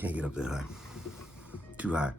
Can't get up that high. Too high.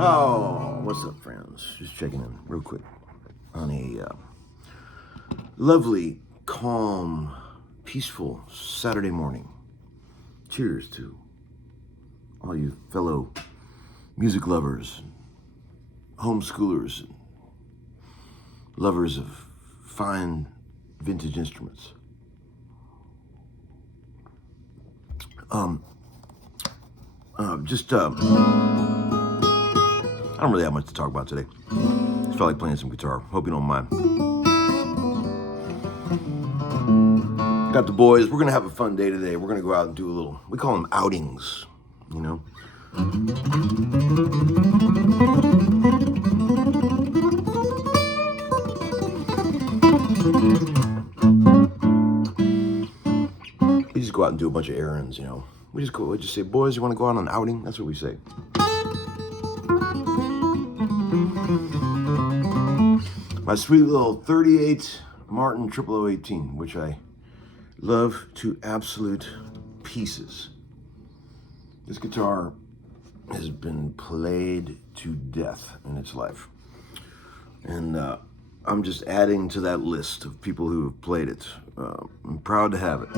Oh, what's up, friends? Just checking in real quick on a lovely, calm, peaceful Saturday morning. Cheers to all you fellow music lovers, homeschoolers, lovers of fine vintage instruments. I don't really have much to talk about today. Just felt like playing some guitar. Hope you don't mind. Got the boys. We're gonna have a fun day today. We're gonna go out and do a little, we call them outings, you know. We just go out and do a bunch of errands, you know. We just say, boys, you wanna go out on an outing? That's what we say. My sweet little 38 Martin 0018, which I love to absolute pieces. This guitar has been played to death in its life. And I'm just adding to that list of people who have played it. I'm proud to have it.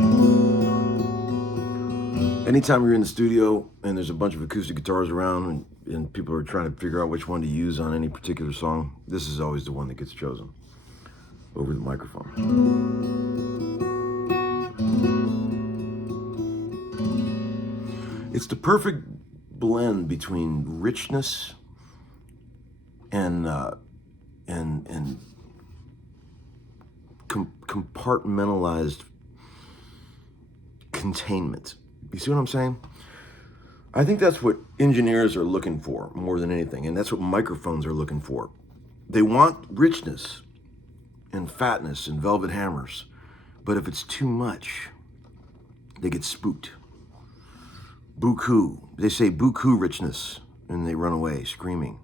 Anytime you're in the studio and there's a bunch of acoustic guitars around and people are trying to figure out which one to use on any particular song, this is always the one that gets chosen. over the microphone. It's the perfect blend between richness and compartmentalized containment. You see what I'm saying? I think that's what engineers are looking for more than anything, and that's what microphones are looking for. They want richness and fatness and velvet hammers, but if it's too much, they get spooked. Buku. They say buku richness, and they run away screaming.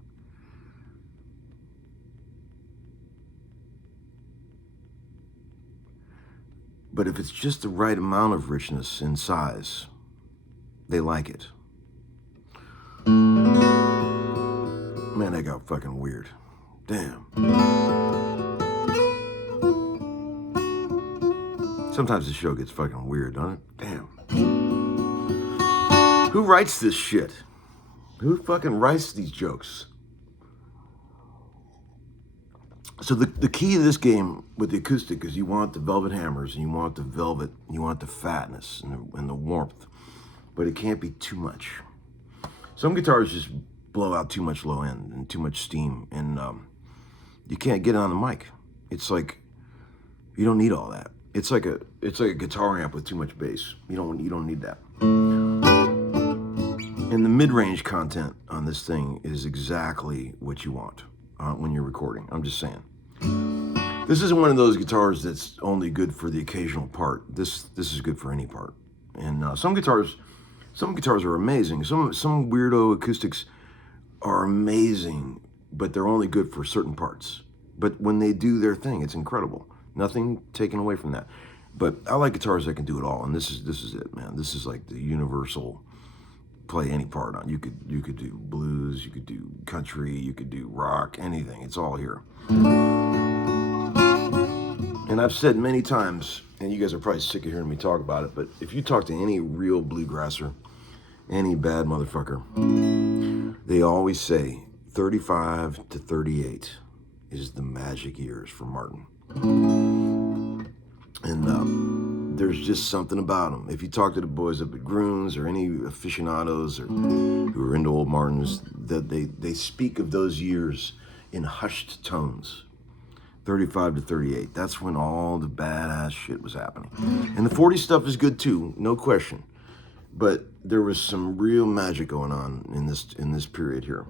But if it's just the right amount of richness and size, they like it. Man, that got fucking weird. Damn. Sometimes the show gets fucking weird, doesn't it? Damn. Who writes this shit? Who fucking writes these jokes? So the key to this game with the acoustic is you want the velvet hammers, and you want the velvet, you want the fatness and the warmth, but it can't be too much. Some guitars just blow out too much low end and too much steam, and you can't get it on the mic. It's like you don't need all that. It's like a guitar amp with too much bass. You don't need that. And the mid-range content on this thing is exactly what you want when you're recording. I'm just saying. This isn't one of those guitars that's only good for the occasional part. This is good for any part. And some guitars are amazing. Some weirdo acoustics are amazing, but they're only good for certain parts. But when they do their thing, it's incredible. Nothing taken away from that. But I like guitars that can do it all, and this is it, man. This is like the universal play any part on. You could do blues, you could do country, you could do rock, anything. It's all here. And I've said many times, and you guys are probably sick of hearing me talk about it, but if you talk to any real bluegrasser, any bad motherfucker, they always say 35 to 38 is the magic years for Martin. And there's just something about them. If you talk to the boys up at Groons or any aficionados or who are into old Martins, that they speak of those years in hushed tones. 35 to 38. That's when all the badass shit was happening. And the 40 stuff is good too, no question. But there was some real magic going on in this period here.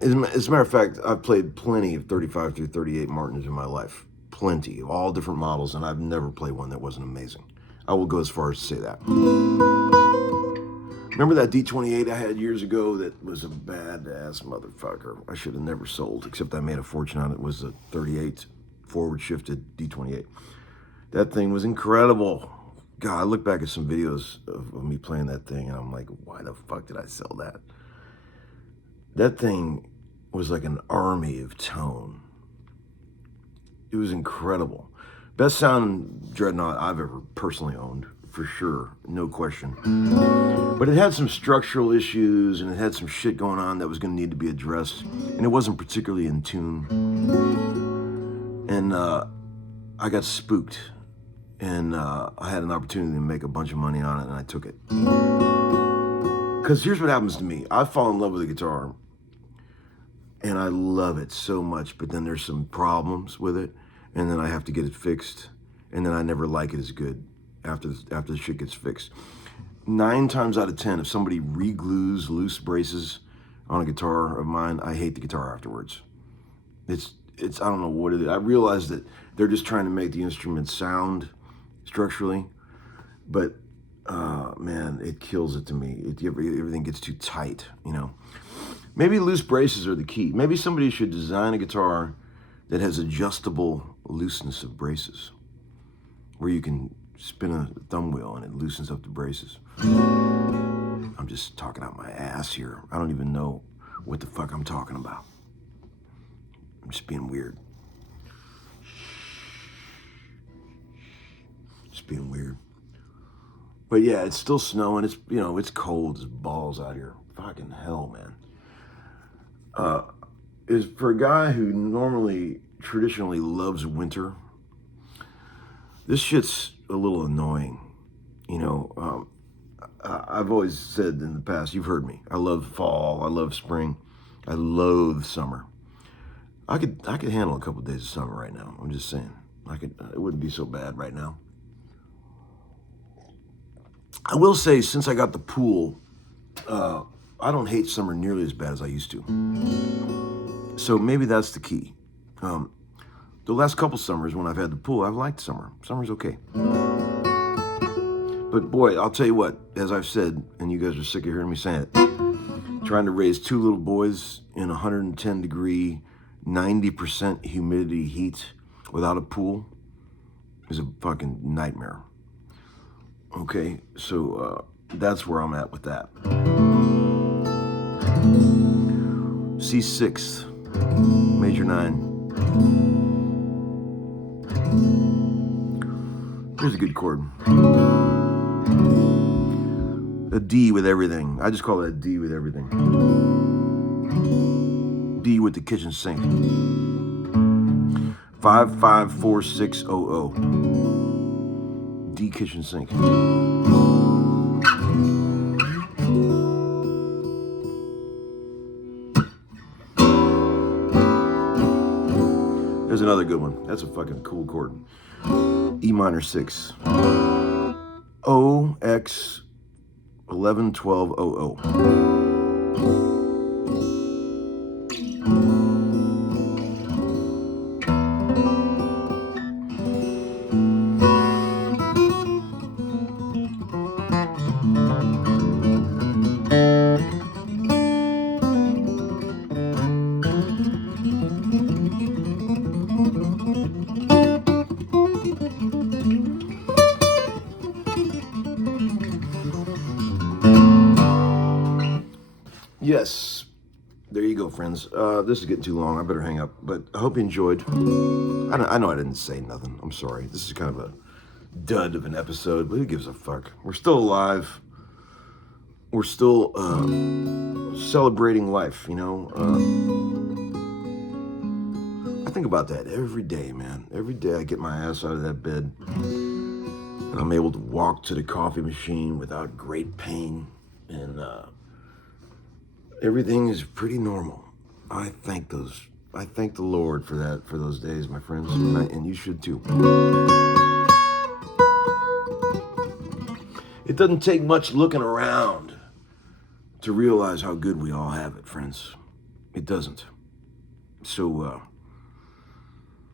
As a matter of fact, I've played plenty of 35 through 38 Martins in my life. Plenty of all different models, and I've never played one that wasn't amazing. I will go as far as to say that. Remember that D28 I had years ago that was a badass motherfucker? I should have never sold, except I made a fortune on it. It was a 38 forward shifted D28. That thing was incredible. God, I look back at some videos of me playing that thing, and I'm like, why the fuck did I sell that? That thing was like an army of tone. It was incredible. Best sound Dreadnought I've ever personally owned, for sure, no question. But it had some structural issues, and it had some shit going on that was going to need to be addressed, and it wasn't particularly in tune. And I got spooked, and I had an opportunity to make a bunch of money on it, and I took it. Because here's what happens to me. I fall in love with a guitar, and I love it so much, but then there's some problems with it, and then I have to get it fixed, and then I never like it as good after the shit gets fixed. 9 times out of 10, if somebody re-glues loose braces on a guitar of mine, I hate the guitar afterwards. It's I don't know what it is. I realize that they're just trying to make the instrument sound structurally, but man, it kills it to me. Everything gets too tight, you know. Maybe loose braces are the key. Maybe somebody should design a guitar that has adjustable looseness of braces, where you can spin a thumb wheel and it loosens up the braces. I'm just talking out my ass here. I don't even know what the fuck I'm talking about. I'm just being weird. Just being weird. But yeah, it's still snowing. It's, you know, it's cold as balls out here. Fucking hell, man. Is for a guy who normally traditionally loves winter, this shit's a little annoying. You know, I've always said in the past, you've heard me, I love fall, I love spring, I loathe summer. I could handle a couple of days of summer right now. I'm just saying. It wouldn't be so bad right now. I will say, since I got the pool, I don't hate summer nearly as bad as I used to. So maybe that's the key. The last couple summers when I've had the pool, I've liked summer. Summer's okay. But boy, I'll tell you what, as I've said, and you guys are sick of hearing me saying it, trying to raise two little boys in 110 degree, 90% humidity heat without a pool is a fucking nightmare. Okay, so that's where I'm at with that. C6, major 9. Here's a good chord. A D with everything. I just call that a D with everything. D with the kitchen sink. 554600. D kitchen sink. There's another good one. That's a fucking cool chord. E minor 6. O X 111200. Yes, there you go, friends. This is getting too long. I better hang up. But I hope you enjoyed. I know I didn't say nothing. I'm sorry. This is kind of a dud of an episode, but who gives a fuck? We're still alive. We're still celebrating life, you know. I think about that every day, man. Every day I get my ass out of that bed and I'm able to walk to the coffee machine without great pain, and everything is pretty normal. I thank the Lord for that, for those days, my friends, and you should too. It doesn't take much looking around to realize how good we all have it, friends. It doesn't. So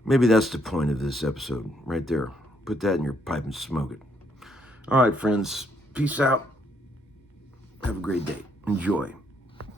maybe that's the point of this episode, right there. Put that in your pipe and smoke it. All right, friends. Peace out. Have a great day. Enjoy.